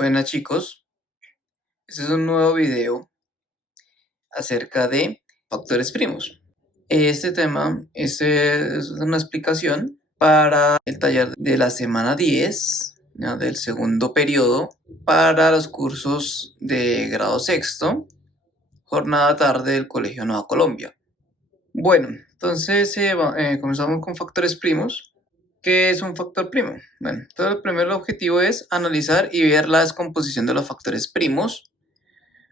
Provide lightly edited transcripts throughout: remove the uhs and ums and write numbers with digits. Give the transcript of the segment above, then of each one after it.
Buenas chicos, este es un nuevo video acerca de factores primos. Este tema es una explicación para el taller de la semana 10, ¿no?, del segundo periodo para los cursos de grado sexto, jornada tarde del Colegio Nueva Colombia. Bueno, entonces comenzamos con factores primos. ¿Qué es un factor primo? Bueno, entonces el primer objetivo es analizar y ver la descomposición de los factores primos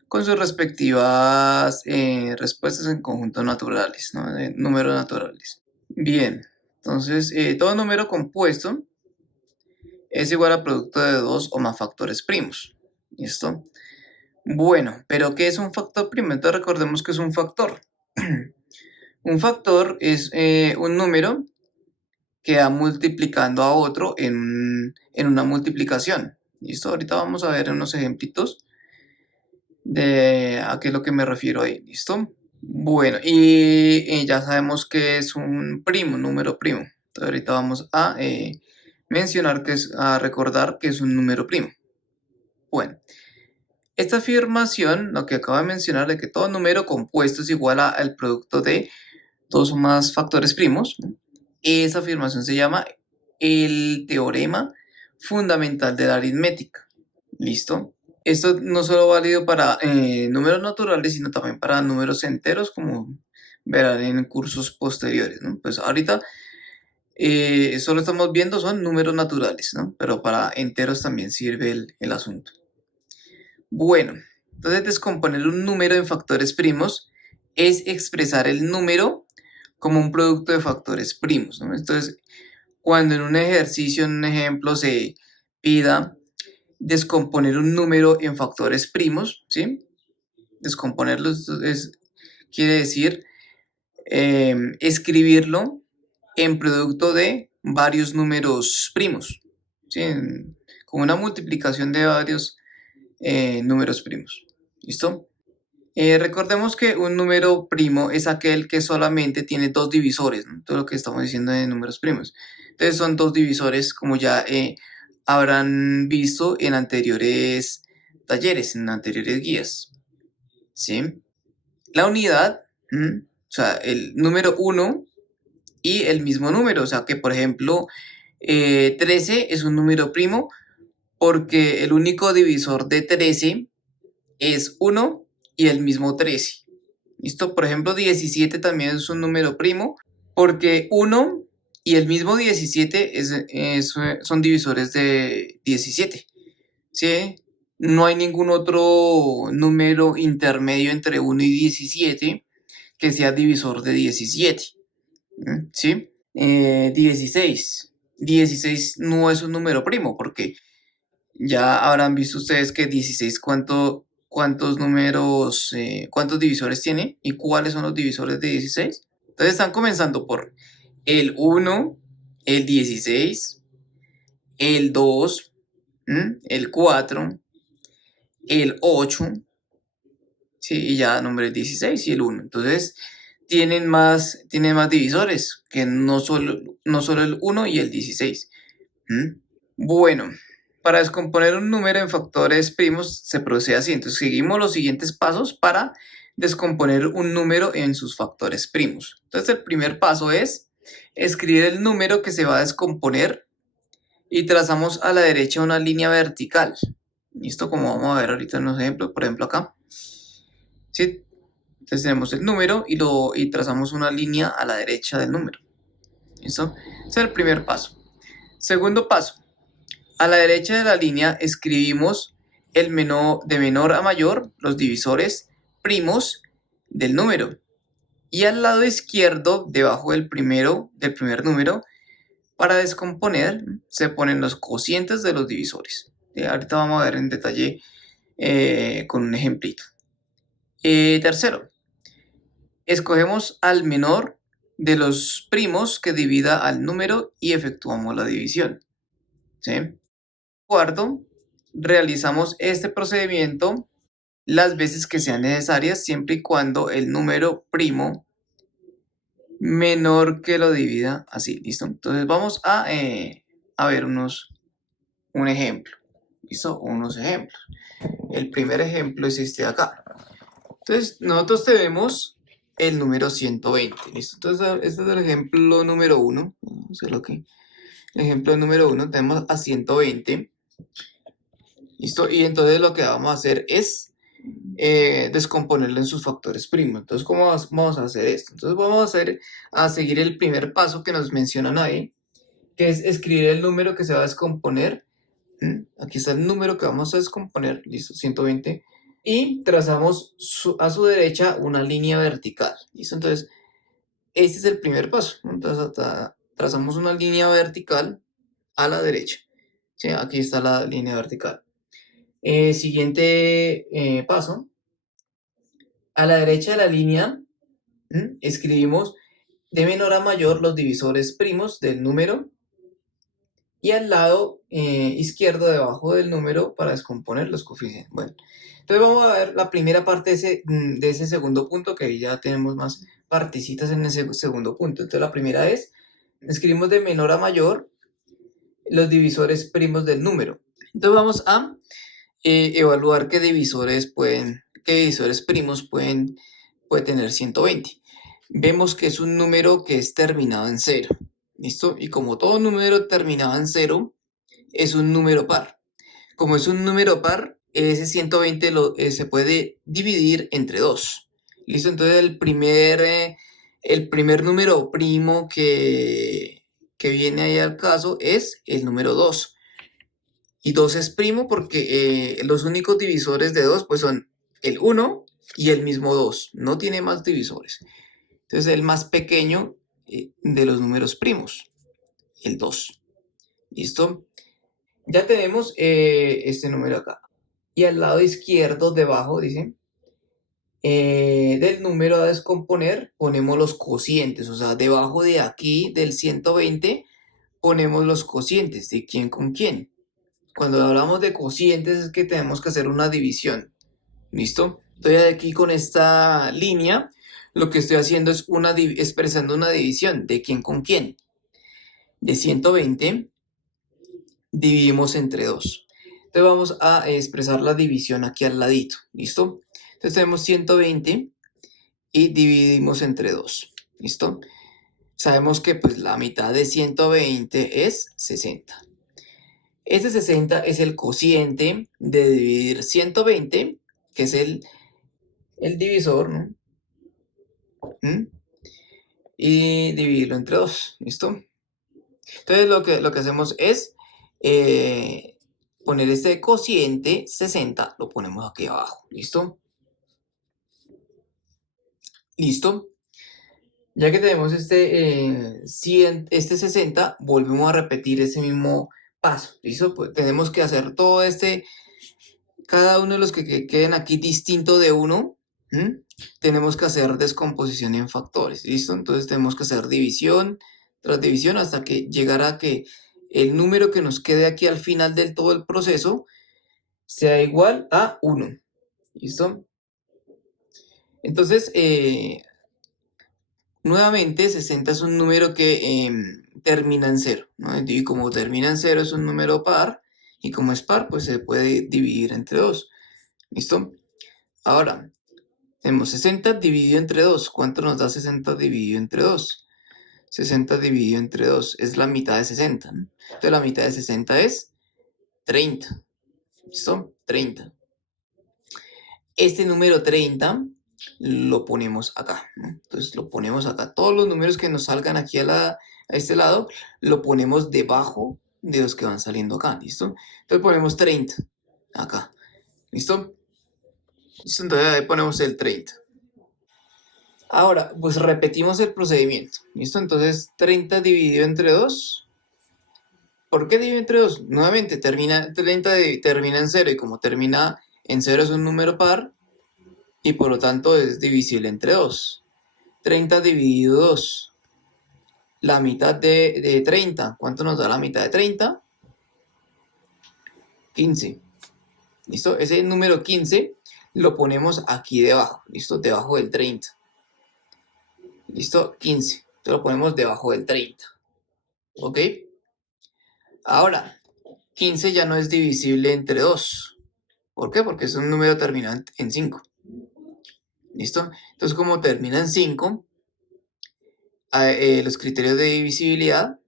con sus respectivas respuestas en conjuntos naturales, ¿no?, de números naturales. Bien, entonces todo número compuesto es igual al producto de dos o más factores primos. ¿Listo? Bueno, pero ¿qué es un factor primo? Entonces recordemos que es un factor. Un factor es un número que va multiplicando a otro en una multiplicación. ¿Listo? Ahorita vamos a ver unos ejemplitos de a qué es lo que me refiero ahí. ¿Listo? Bueno, y ya sabemos que es un primo, número primo. Entonces ahorita vamos a a recordar que es un número primo. Bueno, esta afirmación, lo que acabo de mencionar, de que todo número compuesto es igual al producto de dos o más factores primos, ¿no?, esa afirmación se llama el teorema fundamental de la aritmética. ¿Listo? Esto no solo válido para números naturales, sino también para números enteros, como verán en cursos posteriores, ¿no? Pues ahorita solo estamos viendo son números naturales, ¿no? Pero para enteros también sirve el asunto. Bueno, entonces descomponer un número en factores primos es expresar el número como un producto de factores primos, ¿no? Entonces, cuando en un ejercicio, en un ejemplo, se pida descomponer un número en factores primos, ¿sí? Descomponerlos quiere decir escribirlo en producto de varios números primos, ¿sí? Como una multiplicación de varios números primos. ¿Listo? Recordemos que un número primo es aquel que solamente tiene dos divisores, ¿no? Todo lo que estamos diciendo de números primos. Entonces son dos divisores, como ya habrán visto en anteriores talleres, en anteriores guías. ¿Sí? La unidad, o sea, el número 1 y el mismo número. O sea, que por ejemplo, 13 es un número primo porque el único divisor de 13 es 1 y el mismo 13. ¿Listo? Por ejemplo, 17 también es un número primo porque 1 y el mismo 17 son divisores de 17. ¿Sí? No hay ningún otro número intermedio entre 1 y 17 que sea divisor de 17. ¿Sí? 16. 16 no es un número primo porque ya habrán visto ustedes que 16 cuántos números, cuántos divisores tiene y cuáles son los divisores de 16. Entonces están comenzando por el 1, el 16, el 2, el 4, el 8, ¿sí? Y ya nombre el 16 y el 1. Entonces tienen más divisores que no solo el 1 y el 16. Bueno, para descomponer un número en factores primos se procede así. Entonces seguimos los siguientes pasos para descomponer un número en sus factores primos. Entonces el primer paso es escribir el número que se va a descomponer y trazamos a la derecha una línea vertical. ¿Listo? Como vamos a ver ahorita en los ejemplos, por ejemplo acá. ¿Sí? Entonces tenemos el número y trazamos una línea a la derecha del número. ¿Listo? Ese es el primer paso. Segundo paso. A la derecha de la línea escribimos de menor a mayor, los divisores primos del número. Y al lado izquierdo, debajo del primer número, para descomponer, se ponen los cocientes de los divisores. Ahorita vamos a ver en detalle con un ejemplito. Tercero, escogemos al menor de los primos que divida al número y efectuamos la división. ¿Sí? Cuarto, realizamos este procedimiento las veces que sean necesarias, siempre y cuando el número primo menor que lo divida así. ¿Listo? Entonces vamos a ver un ejemplo. ¿Listo? Unos ejemplos. El primer ejemplo es este de acá. Entonces, nosotros tenemos el número 120. ¿Listo? Entonces, este es el ejemplo número 1. Vamos a hacerlo aquí. El ejemplo número 1, tenemos a 120. ¿Listo? Y entonces lo que vamos a hacer es descomponerlo en sus factores primos. Entonces, ¿cómo vamos a hacer esto? Entonces, vamos a seguir el primer paso que nos mencionan ahí, que es escribir el número que se va a descomponer. Aquí está el número que vamos a descomponer, listo, 120. Y trazamos a su derecha una línea vertical, listo. Entonces, este es el primer paso, ¿no? Entonces, trazamos una línea vertical a la derecha. ¿Sí? Aquí está la línea vertical. Siguiente paso, a la derecha de la línea escribimos de menor a mayor los divisores primos del número y al lado izquierdo debajo del número para descomponer los coeficientes. Bueno, entonces vamos a ver la primera parte de ese segundo punto, que ya tenemos más partecitas en ese segundo punto. Entonces la primera es, escribimos de menor a mayor los divisores primos del número. Entonces vamos a evaluar qué divisores primos puede tener 120. Vemos que es un número que es terminado en 0. ¿Listo? Y como todo número terminado en 0, es un número par. Como es un número par, ese 120 se puede dividir entre 2. ¿Listo? Entonces el primer número primo que viene ahí al caso es el número 2. Y 2 es primo porque los únicos divisores de 2 pues son el 1 y el mismo 2. No tiene más divisores. Entonces el más pequeño de los números primos, el 2. ¿Listo? Ya tenemos este número acá. Y al lado izquierdo, debajo, dice, del número a descomponer, ponemos los cocientes. O sea, debajo de aquí, del 120, ponemos los cocientes de quién con quién. Cuando hablamos de cocientes es que tenemos que hacer una división. ¿Listo? Estoy aquí con esta línea. Lo que estoy haciendo es expresando una división de quién con quién. De 120 dividimos entre 2. Entonces vamos a expresar la división aquí al ladito. ¿Listo? Entonces tenemos 120 y dividimos entre 2. ¿Listo? Sabemos que pues la mitad de 120 es 60. Este 60 es el cociente de dividir 120, que es el divisor, ¿no? Y dividirlo entre 2, ¿listo? Entonces lo que hacemos es poner este cociente 60, lo ponemos aquí abajo, ¿listo? ¿Listo? Ya que tenemos este 60, volvemos a repetir ese mismo paso, ¿listo? Pues tenemos que hacer cada uno de los que queden aquí distinto de uno, tenemos que hacer descomposición en factores, ¿listo? Entonces tenemos que hacer división tras división hasta que llegara a que el número que nos quede aquí al final del todo el proceso sea igual a 1, ¿listo? Entonces, nuevamente 60 es un número que termina en 0, ¿no? Y como termina en 0 es un número par, y como es par, pues se puede dividir entre 2, ¿listo? Ahora, tenemos 60 dividido entre 2. ¿Cuánto nos da 60 dividido entre 2? 60 dividido entre 2 es la mitad de 60, ¿no? Entonces la mitad de 60 es 30. ¿Listo? 30. Este número 30 lo ponemos acá, ¿no? Entonces lo ponemos acá. Todos los números que nos salgan aquí a este lado, lo ponemos debajo de los que van saliendo acá, ¿listo? Entonces ponemos 30 acá, ¿listo? ¿Listo? Entonces ahí ponemos el 30. Ahora, pues repetimos el procedimiento. ¿Listo? Entonces, 30 dividido entre 2. ¿Por qué dividido entre 2? Nuevamente, 30 termina en 0 y como termina en 0 es un número par y por lo tanto es divisible entre 2. 30 dividido 2. La mitad de 30. ¿Cuánto nos da la mitad de 30? 15. ¿Listo? Ese número 15 lo ponemos aquí debajo. ¿Listo? Debajo del 30. ¿Listo? 15. Entonces lo ponemos debajo del 30. ¿Ok? Ahora, 15 ya no es divisible entre 2. ¿Por qué? Porque es un número terminante en 5. ¿Listo? Entonces, como termina en 5, los criterios de divisibilidad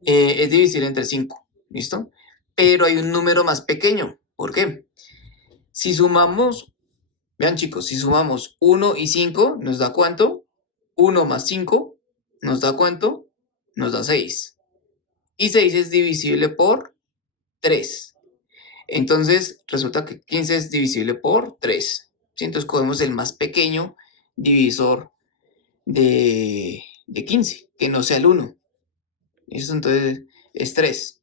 es divisible entre 5. ¿Listo? Pero hay un número más pequeño. ¿Por qué? Si sumamos, vean chicos, si sumamos 1 y 5, ¿nos da cuánto? 1 más 5, ¿nos da cuánto? Nos da 6. Y 6 es divisible por 3. Entonces, resulta que 15 es divisible por 3. ¿Sí? Entonces, cogemos el más pequeño divisor de 15, que no sea el 1. ¿Listo? Entonces, es 3.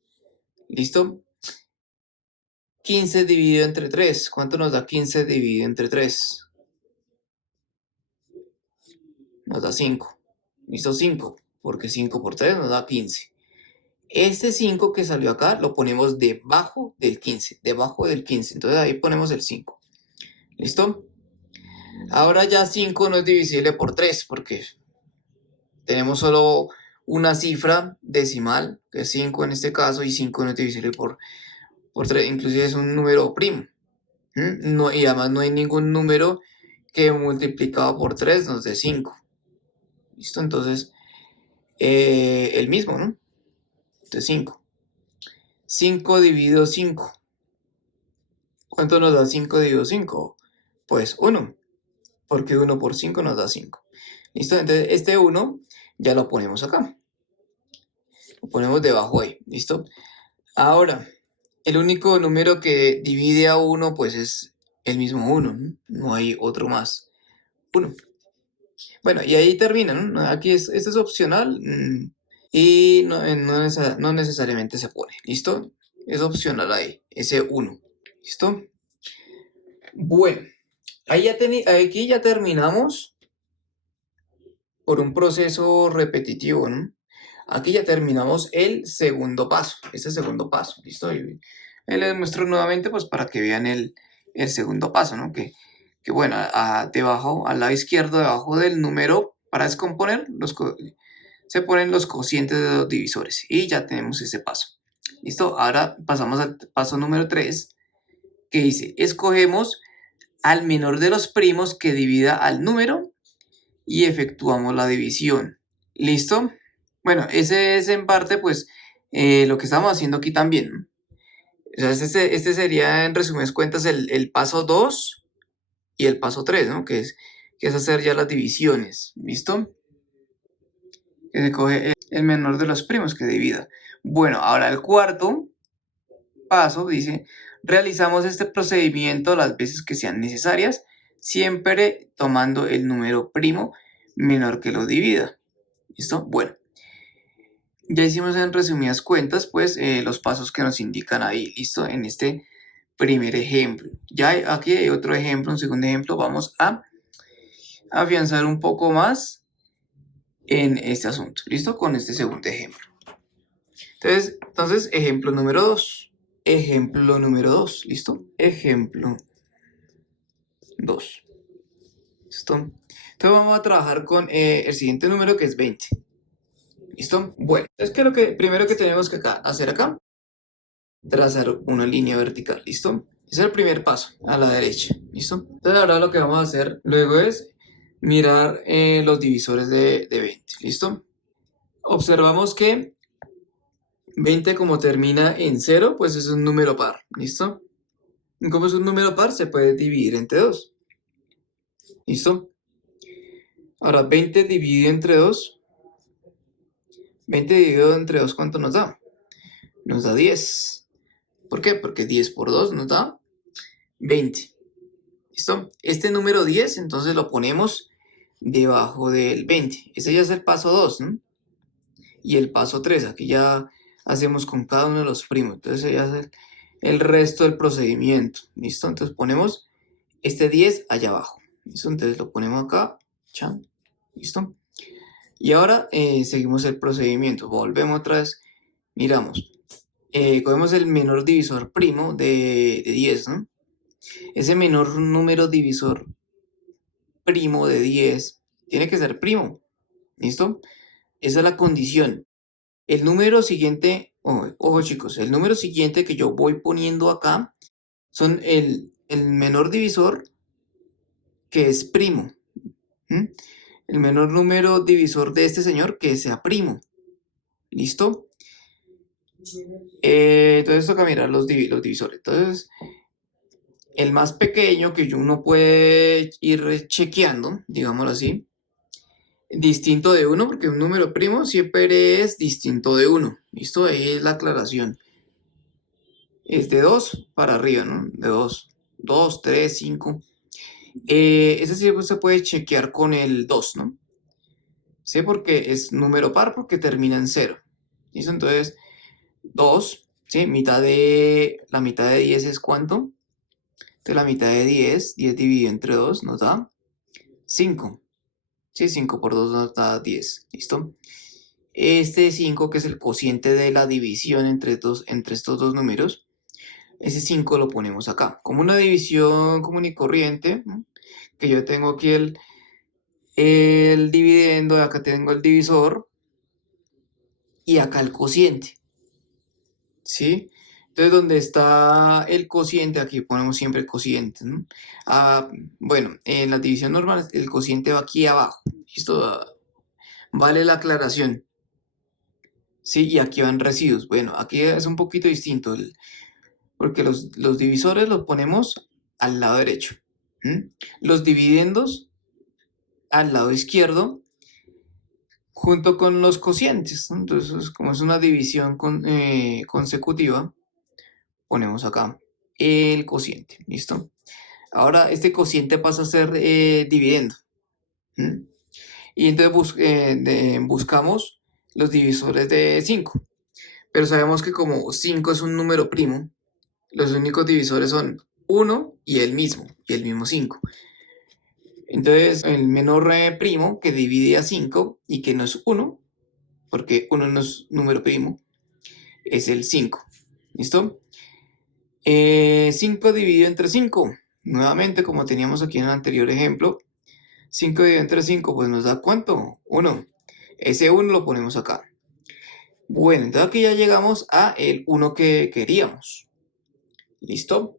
¿Listo? 15 dividido entre 3. ¿Cuánto nos da 15 dividido entre 3? Nos da 5. ¿Listo? 5. Porque 5 por 3 nos da 15. Este 5 que salió acá lo ponemos debajo del 15. Debajo del 15. Entonces ahí ponemos el 5. ¿Listo? Ahora ya 5 no es divisible por 3 porque tenemos solo una cifra decimal, que es 5 en este caso, y 5 no es divisible por 3, inclusive es un número primo. No, y además no hay ningún número que multiplicado por 3 nos dé 5. ¿Listo? Entonces, el mismo, ¿no? Entonces 5. 5 dividido 5. ¿Cuánto nos da 5 dividido 5? Pues 1, porque 1 por 5 nos da 5. ¿Listo? Entonces este 1 ya lo ponemos acá. Lo ponemos debajo ahí. ¿Listo? Ahora, el único número que divide a 1 pues es el mismo 1. No hay otro más. 1. Bueno, y ahí termina, ¿no? Aquí esto es opcional y no necesariamente se pone. ¿Listo? Es opcional ahí, ese 1. ¿Listo? Bueno, aquí ya terminamos por un proceso repetitivo, ¿no? Aquí ya terminamos el segundo paso, este segundo paso, ¿listo? Y les muestro nuevamente pues para que vean el segundo paso, ¿no? Que bueno, debajo, al lado izquierdo, debajo del número, para descomponer, se ponen los cocientes de los divisores y ya tenemos ese paso. ¿Listo? Ahora pasamos al paso número 3, que dice, escogemos al menor de los primos que divida al número y efectuamos la división. ¿Listo? Bueno, ese es en parte pues lo que estamos haciendo aquí también, ¿no? O sea, este sería en resumidas cuentas el paso 2 y el paso 3, ¿no? Que es hacer ya las divisiones. ¿Listo? Que se coge el menor de los primos que divida. Bueno, ahora el cuarto paso dice, realizamos este procedimiento las veces que sean necesarias, siempre tomando el número primo menor que lo divida. ¿Listo? Bueno, ya hicimos en resumidas cuentas, pues, los pasos que nos indican ahí, ¿listo? En este primer ejemplo. Ya aquí hay otro ejemplo, un segundo ejemplo. Vamos a afianzar un poco más en este asunto, ¿listo? Con este segundo ejemplo. Entonces ejemplo número 2. Ejemplo número 2, ¿listo? Ejemplo 2. ¿Listo? Entonces vamos a trabajar con el siguiente número que es 20. ¿Listo? Bueno, entonces, ¿qué es lo primero que tenemos que hacer acá? Trazar una línea vertical, ¿listo? Ese es el primer paso, a la derecha, ¿listo? Entonces ahora lo que vamos a hacer luego es mirar los divisores de 20, ¿listo? Observamos que 20 como termina en 0, pues es un número par, ¿listo? Y como es un número par, se puede dividir entre 2, ¿listo? Ahora 20 dividido entre 2, 20 dividido entre 2, ¿cuánto nos da? Nos da 10. ¿Por qué? Porque 10 por 2 nos da 20. ¿Listo? Este número 10, entonces lo ponemos debajo del 20. Ese ya es el paso 2, ¿no? Y el paso 3, aquí ya hacemos con cada uno de los primos. Entonces ya es el resto del procedimiento. ¿Listo? Entonces ponemos este 10 allá abajo. ¿Listo? Entonces lo ponemos acá. Chan. ¿Listo? Y ahora seguimos el procedimiento. Volvemos otra vez. Miramos. Cogemos el menor divisor primo de 10, ¿no? Ese menor número divisor primo de 10 tiene que ser primo. ¿Listo? Esa es la condición. El número siguiente Ojo chicos, el número siguiente que yo voy poniendo acá son el menor divisor que es primo. ¿Mm? El menor número divisor de este señor que sea primo. ¿Listo? Entonces toca mirar los divisores. Entonces, el más pequeño que uno puede ir chequeando, digámoslo así, distinto de 1, porque un número primo siempre es distinto de 1. ¿Listo? Ahí es la aclaración. Es de 2 para arriba, ¿no? De 2. 2, 3, 5. Ese sí pues, se puede chequear con el 2, ¿no? Sí, porque es número par porque termina en 0. ¿Listo? Entonces, 2, ¿sí? La mitad de 10 es ¿cuánto? Entonces, la mitad de 10 dividido entre 2 nos da 5. Sí, 5 por 2 nos da 10. ¿Listo? Este 5, que es el cociente de la división entre estos dos números, ese 5 lo ponemos acá. Como una división común y corriente, ¿no? Que yo tengo aquí el dividendo, acá tengo el divisor y acá el cociente. ¿Sí? Entonces, donde está el cociente, aquí ponemos siempre el cociente, ¿no? Bueno, en la división normal el cociente va aquí abajo. Esto vale la aclaración. Sí, y aquí van residuos. Bueno, aquí es un poquito distinto, porque los divisores los ponemos al lado derecho. ¿Mm? Los dividendos al lado izquierdo, junto con los cocientes, ¿no? Entonces, como es una división consecutiva, ponemos acá el cociente. ¿Listo? Ahora este cociente pasa a ser dividendo. ¿Mm? Y entonces buscamos los divisores de 5. Pero sabemos que como 5 es un número primo, los únicos divisores son 1 y el mismo 5. Entonces, el menor primo que divide a 5 y que no es 1, porque 1 no es número primo, es el 5. ¿Listo? 5 dividido entre 5. Nuevamente, como teníamos aquí en el anterior ejemplo, 5 dividido entre 5, pues nos da ¿cuánto? 1. Ese 1 lo ponemos acá. Bueno, entonces aquí ya llegamos a el 1 que queríamos. ¿Listo?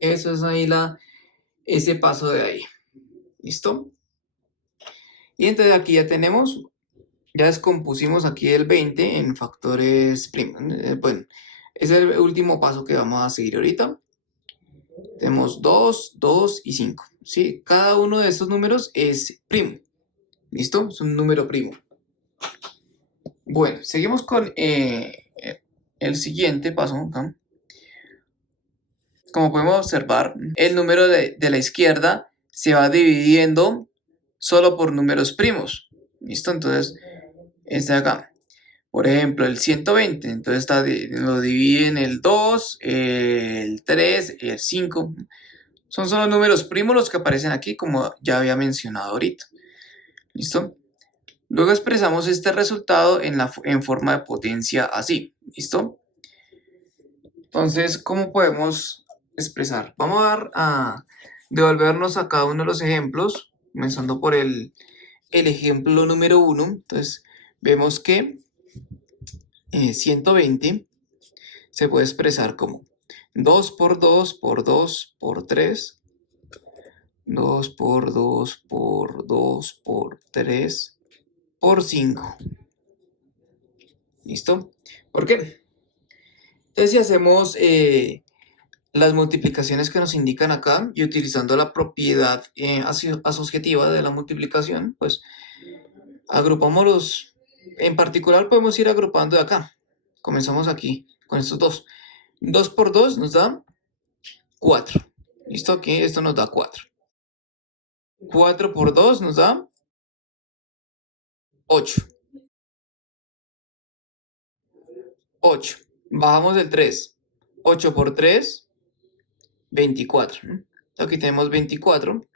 Eso es ahí ese paso de ahí. ¿Listo? Y entonces aquí ya descompusimos aquí el 20 en factores primos. Bueno, ese es el último paso que vamos a seguir ahorita. Tenemos 2, 2 y 5. ¿Sí? Cada uno de estos números es primo. ¿Listo? Es un número primo. Bueno, seguimos con el siguiente paso. ¿No? Como podemos observar, el número de la izquierda se va dividiendo solo por números primos. ¿Listo? Entonces, este de acá. Por ejemplo, el 120, entonces lo divide en el 2, el 3, el 5. Son solo números primos los que aparecen aquí, como ya había mencionado ahorita. ¿Listo? Luego expresamos este resultado en forma de potencia así. ¿Listo? Entonces, ¿cómo podemos expresar? Vamos a devolvernos a cada uno de los ejemplos, comenzando por el ejemplo número 1. Entonces, vemos que 120 se puede expresar como 2 por 2 por 2 por 3, 2 por 2 por 2 por 3 por 5. ¿Listo? ¿Por qué? Entonces, si hacemos las multiplicaciones que nos indican acá y utilizando la propiedad asociativa de la multiplicación, pues agrupamos en particular podemos ir agrupando de acá. Comenzamos aquí con estos dos. 2 por 2 nos da 4. ¿Listo? Aquí esto nos da 4. 4 por 2 nos da 8. 8. Bajamos del 3. 8 por 3, 24. ¿No? Aquí tenemos 24.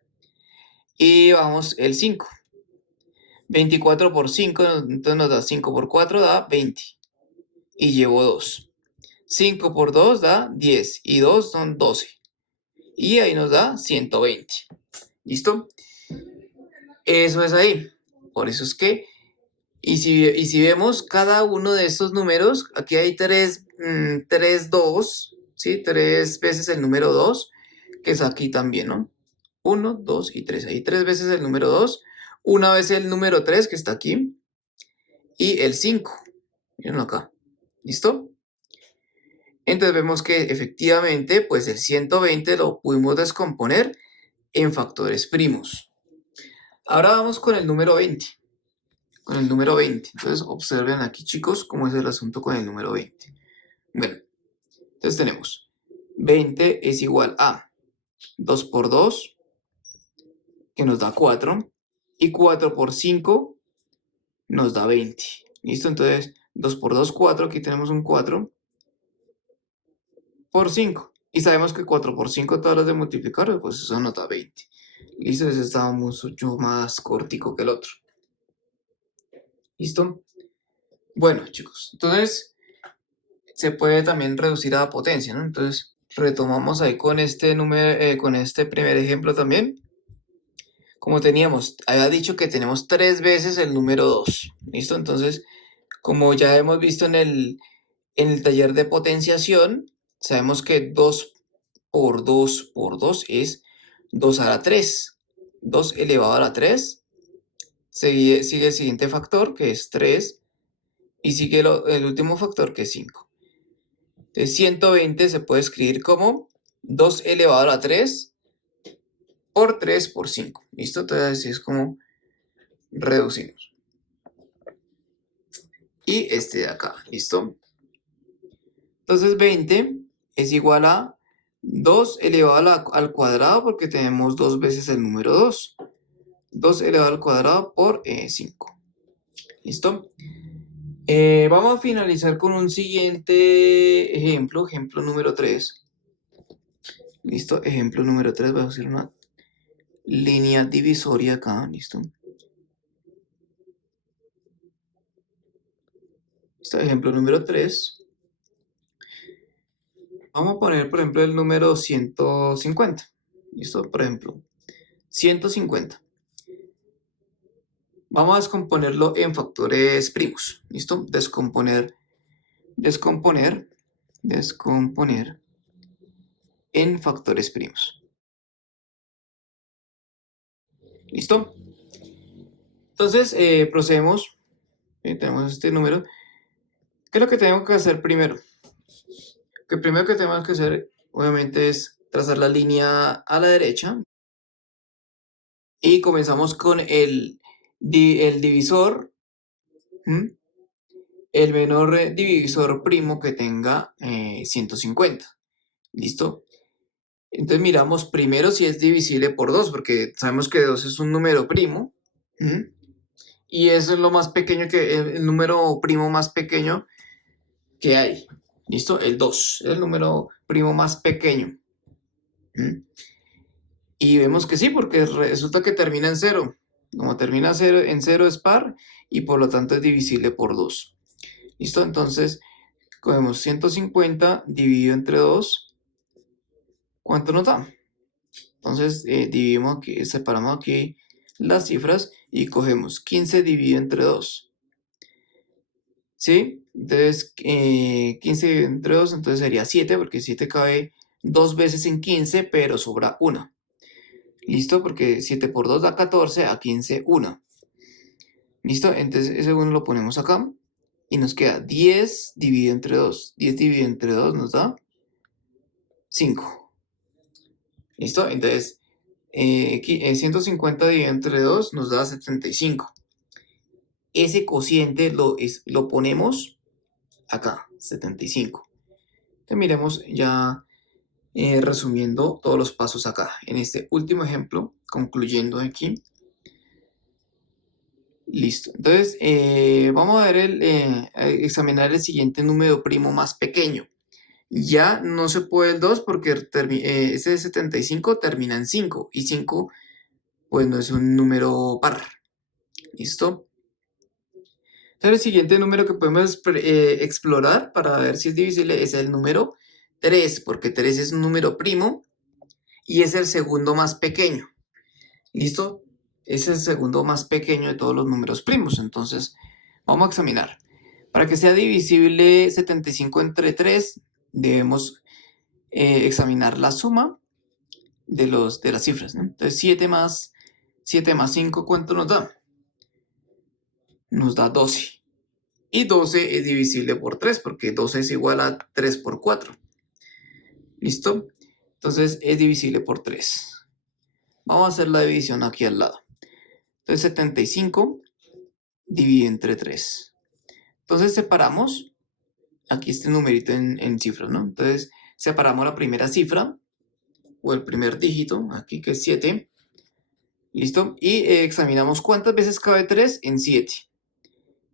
Y bajamos el 5. 24 por 5, entonces nos da 5 por 4, da 20. Y llevo 2. 5 por 2 da 10. Y 2 son 12. Y ahí nos da 120. ¿Listo? Eso es ahí. Por eso es que Y si vemos cada uno de estos números, aquí hay 2, ¿sí? 3 veces el número 2, que es aquí también, ¿no? 1, 2 y 3. Hay 3 veces el número 2, una vez el número 3, que está aquí, y el 5. Mírenlo acá. ¿Listo? Entonces vemos que efectivamente, pues el 120 lo pudimos descomponer en factores primos. Ahora vamos con el número 20. Con el número 20. Entonces observen aquí, chicos, cómo es el asunto con el número 20. Bueno, entonces tenemos 20 es igual a 2 por 2, que nos da 4, y 4 por 5 nos da 20. ¿Listo? Entonces 2 por 2, 4, aquí tenemos un 4 por 5. Y sabemos que 4 por 5 tablas de multiplicar, pues eso nos da 20. Listo, ese estaba mucho más cortico que el otro. ¿Listo? Bueno, chicos, entonces se puede también reducir a potencia, ¿no? Entonces retomamos ahí con este número, con este primer ejemplo también. Como había dicho que tenemos 3 veces el número 2. ¿Listo? Entonces, como ya hemos visto en el taller de potenciación, sabemos que 2 por 2 por 2 es 2 a la 3. 2 elevado a la 3. Sigue el siguiente factor, que es 3. Y sigue el último factor, que es 5. Entonces 120 se puede escribir como 2 elevado a la 3 por 3 por 5. ¿Listo? Entonces así es como reducimos. Y este de acá. ¿Listo? Entonces 20 es igual a 2 elevado al cuadrado, porque tenemos 2 veces el número 2. 2 elevado al cuadrado por 5. ¿Listo? Vamos a finalizar con un siguiente ejemplo número 3. ¿Listo? Ejemplo número 3, voy a hacer una línea divisoria acá, ¿listo? ¿Listo? Ejemplo número 3. Vamos a poner, por ejemplo, el número 150. ¿Listo? Por ejemplo, 150. Vamos a descomponerlo en factores primos. ¿Listo? Descomponer en factores primos. ¿Listo? Entonces, procedemos. Tenemos este número. ¿Qué es lo que tenemos que hacer primero? Lo primero que tenemos que hacer, obviamente, es trazar la línea a la derecha. Y comenzamos con el divisor. El menor divisor primo que tenga 150. ¿Listo? Entonces miramos primero si es divisible por 2, porque sabemos que 2 es un número primo. Y eso es lo más pequeño el número primo más pequeño que hay. ¿Listo? El 2 es el número primo más pequeño. Y vemos que sí, porque resulta que termina en 0. Como termina en 0 es par y por lo tanto es divisible por 2. ¿Listo? Entonces, cogemos 150 dividido entre 2. ¿Cuánto nos da? Entonces, dividimos aquí, separamos aquí las cifras y cogemos 15 dividido entre 2. ¿Sí? Entonces, 15 dividido entre 2, entonces sería 7, porque 7 cabe 2 veces en 15, pero sobra 1. ¿Listo? Porque 7 por 2 da 14, a 15, 1. ¿Listo? Entonces, ese 1 lo ponemos acá. Y nos queda 10 dividido entre 2. 10 dividido entre 2 nos da 5. ¿Listo? Entonces, 150 dividido entre 2 nos da 75. Ese cociente lo ponemos acá, 75. Entonces, miremos ya resumiendo todos los pasos acá. En este último ejemplo, concluyendo aquí. Listo. Entonces, vamos a ver examinar el siguiente número primo más pequeño. Ya no se puede el 2 porque ese de 75 termina en 5 y 5 pues no es un número par. ¿Listo? Entonces el siguiente número que podemos explorar para ver si es divisible es el número 3, porque 3 es un número primo y es el segundo más pequeño. ¿Listo? Es el segundo más pequeño de todos los números primos. Entonces Vamos a examinar. Para que sea divisible 75 entre 3, debemos examinar la suma de las cifras, ¿no? Entonces 7 más 5, ¿cuánto nos da? Nos da 12. Y 12 es divisible por 3, porque 12 es igual a 3 por 4. ¿Listo? Entonces es divisible por 3. Vamos a hacer la división aquí al lado. Entonces 75 dividido entre 3. Entonces separamos aquí este numerito en cifras, ¿no? Entonces separamos la primera cifra o el primer dígito, aquí que es 7. ¿Listo? Y examinamos cuántas veces cabe 3 en 7.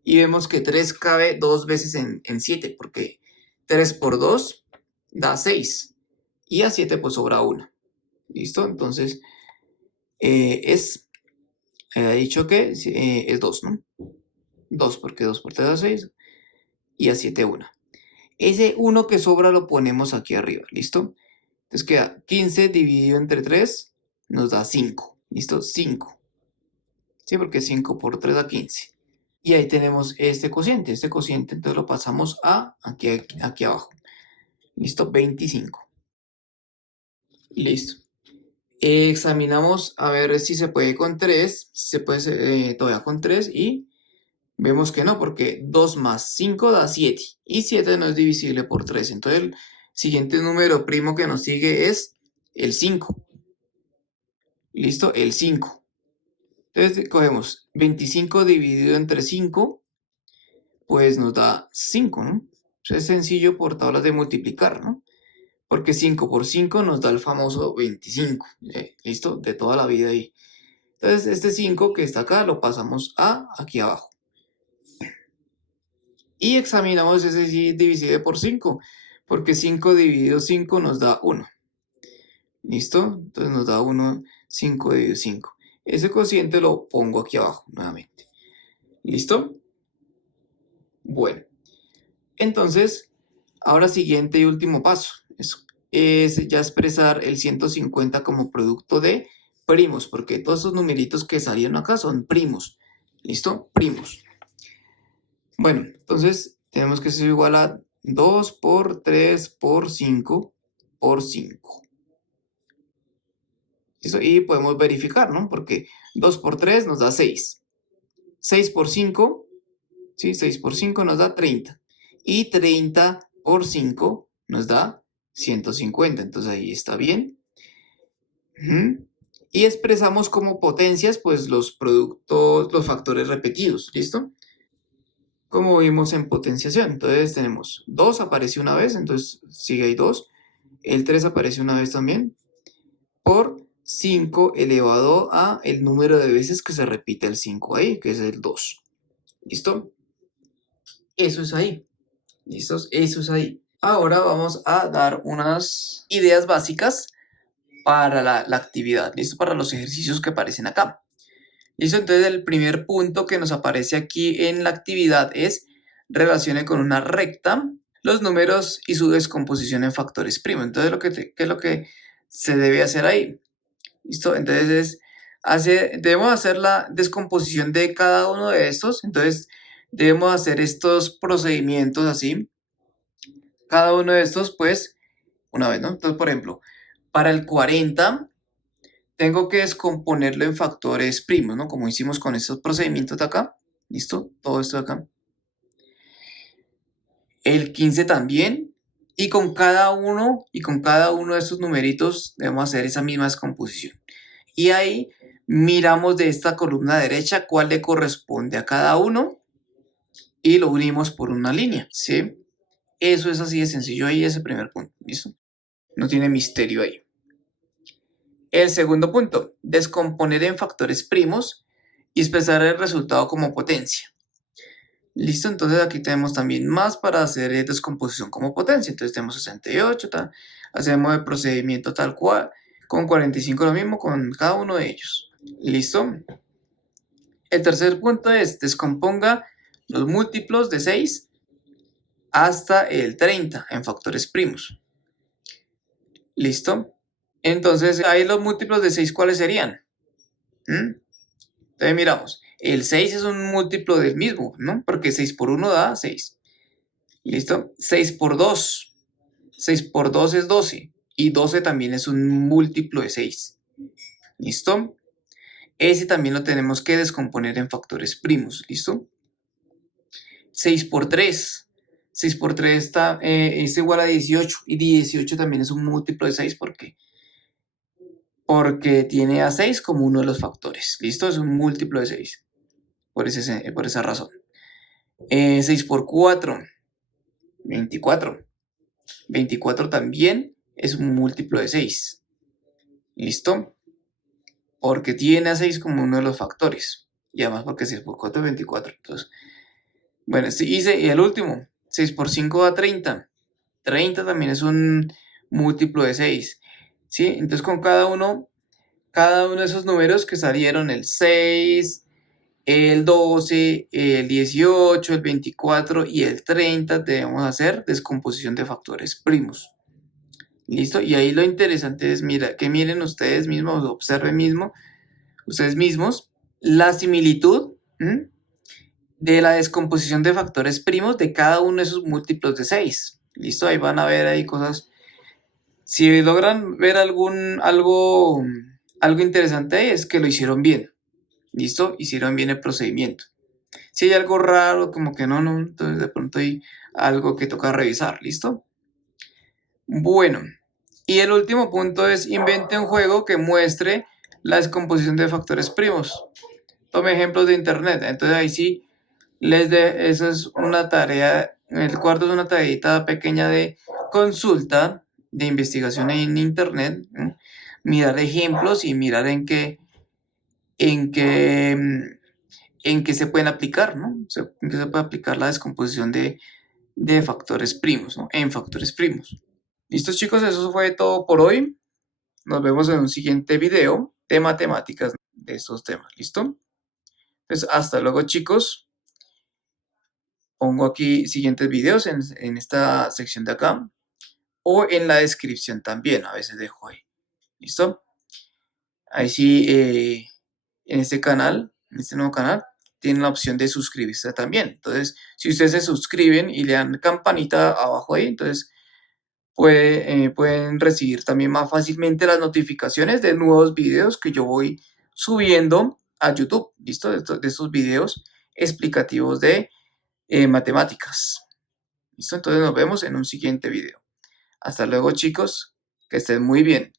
Y vemos que 3 cabe 2 veces en 7, porque 3 por 2 da 6. Y a 7 pues sobra 1. ¿Listo? Entonces ha dicho que es 2, ¿no? 2 porque 2 por 3 da 6. Y a 7 1. Ese 1 que sobra lo ponemos aquí arriba. ¿Listo? Entonces queda 15 dividido entre 3 nos da 5. ¿Listo? 5. Sí, porque 5 por 3 da 15. Y ahí tenemos este cociente. Este cociente entonces lo pasamos a aquí abajo. ¿Listo? 25. Listo. Examinamos a ver si se puede con 3. Si se puede todavía con 3 y vemos que no, porque 2 más 5 da 7. Y 7 no es divisible por 3. Entonces el siguiente número primo que nos sigue es el 5. ¿Listo? El 5. Entonces cogemos 25 dividido entre 5, pues nos da 5, ¿no? Entonces es sencillo por tablas de multiplicar, ¿no? Porque 5 por 5 nos da el famoso 25, ¿listo? De toda la vida ahí. Entonces este 5 que está acá lo pasamos a aquí abajo. Y examinamos ese si divisible por 5, porque 5 dividido 5 nos da 1. ¿Listo? Entonces nos da 1, 5 dividido 5. Ese cociente lo pongo aquí abajo nuevamente. ¿Listo? Bueno, entonces, ahora siguiente y último paso. Es ya expresar el 150 como producto de primos, porque todos esos numeritos que salieron acá son primos. ¿Listo? Primos. Bueno, entonces tenemos que ser igual a 2 por 3 por 5 por 5. ¿Listo? Y podemos verificar, ¿no? Porque 2 por 3 nos da 6. 6 por 5, ¿sí? 6 por 5 nos da 30. Y 30 por 5 nos da 150. Entonces ahí está bien. Y expresamos como potencias, pues los productos, los factores repetidos. ¿Listo? Como vimos en potenciación. Entonces tenemos 2 aparece una vez, entonces sigue ahí 2. El 3 aparece una vez también. Por 5 elevado a el número de veces que se repite el 5 ahí, que es el 2. ¿Listo? Eso es ahí. ¿Listos? Eso es ahí. Ahora vamos a dar unas ideas básicas para la actividad. ¿Listo? Para los ejercicios que aparecen acá. ¿Listo? Entonces el primer punto que nos aparece aquí en la actividad es relacione con una recta los números y su descomposición en factores primos. Entonces, ¿qué es lo que se debe hacer ahí? ¿Listo? Entonces debemos hacer la descomposición de cada uno de estos. Entonces debemos hacer estos procedimientos así. Cada uno de estos, pues, una vez, ¿no? Entonces, por ejemplo, para el 40 tengo que descomponerlo en factores primos, ¿no? Como hicimos con estos procedimientos de acá. ¿Listo? Todo esto de acá. El 15 también. Y con cada uno de estos numeritos debemos hacer esa misma descomposición. Y ahí miramos de esta columna derecha cuál le corresponde a cada uno y lo unimos por una línea, ¿sí? Eso es así de sencillo ahí, ese primer punto, ¿listo? No tiene misterio ahí. El segundo punto, descomponer en factores primos y expresar el resultado como potencia. Listo, entonces aquí tenemos también más para hacer descomposición como potencia. Entonces tenemos 68, hacemos el procedimiento tal cual, con 45 lo mismo con cada uno de ellos. ¿Listo? El tercer punto es descomponga los múltiplos de 6 hasta el 30 en factores primos. ¿Listo? Entonces, ahí los múltiplos de 6, ¿cuáles serían? Entonces miramos, el 6 es un múltiplo del mismo, ¿no? Porque 6 por 1 da 6. ¿Listo? 6 por 2. 6 por 2 es 12. Y 12 también es un múltiplo de 6. ¿Listo? Ese también lo tenemos que descomponer en factores primos. ¿Listo? 6 por 3. 6 por 3 es igual a 18. Y 18 también es un múltiplo de 6 porque tiene a 6 como uno de los factores. ¿Listo? Es un múltiplo de 6. Por esa razón. 6 por 4. 24. 24 también es un múltiplo de 6. ¿Listo? Porque tiene a 6 como uno de los factores. Y además porque 6 por 4 es 24. Entonces, bueno, y el último. 6 por 5 da 30. 30 también es un múltiplo de 6. ¿Sí? Entonces con cada uno de esos números que salieron, el 6, el 12, el 18, el 24 y el 30, debemos hacer descomposición de factores primos. ¿Listo? Y ahí lo interesante es que miren ustedes mismos, ustedes mismos, la similitud de la descomposición de factores primos de cada uno de esos múltiplos de 6. ¿Listo? Ahí van a ver ahí cosas. Si logran ver algo interesante ahí, es que lo hicieron bien. ¿Listo? Hicieron bien el procedimiento. Si hay algo raro, como que no, entonces de pronto hay algo que toca revisar. ¿Listo? Bueno, y el último punto es invente un juego que muestre la descomposición de factores primos. Tome ejemplos de internet. Entonces ahí sí, eso es una tarea, el cuarto es una tareita pequeña de consulta, de investigación en internet, mirar ejemplos y mirar en qué, en qué se pueden aplicar, ¿no? En qué se puede aplicar la descomposición de factores primos, ¿no? En factores primos. Listo, chicos, eso fue todo por hoy. Nos vemos en un siguiente video de matemáticas de estos temas. ¿Listo? Pues hasta luego, chicos. Pongo aquí siguientes videos en esta sección de acá o en la descripción también. A veces dejo ahí. ¿Listo? Ahí sí, en este canal, en este nuevo canal, tienen la opción de suscribirse también. Entonces, si ustedes se suscriben y le dan campanita abajo ahí, entonces pueden recibir también más fácilmente las notificaciones de nuevos videos que yo voy subiendo a YouTube, ¿listo? De estos videos explicativos de matemáticas, ¿listo? Entonces nos vemos en un siguiente video. Hasta luego, chicos, que estén muy bien.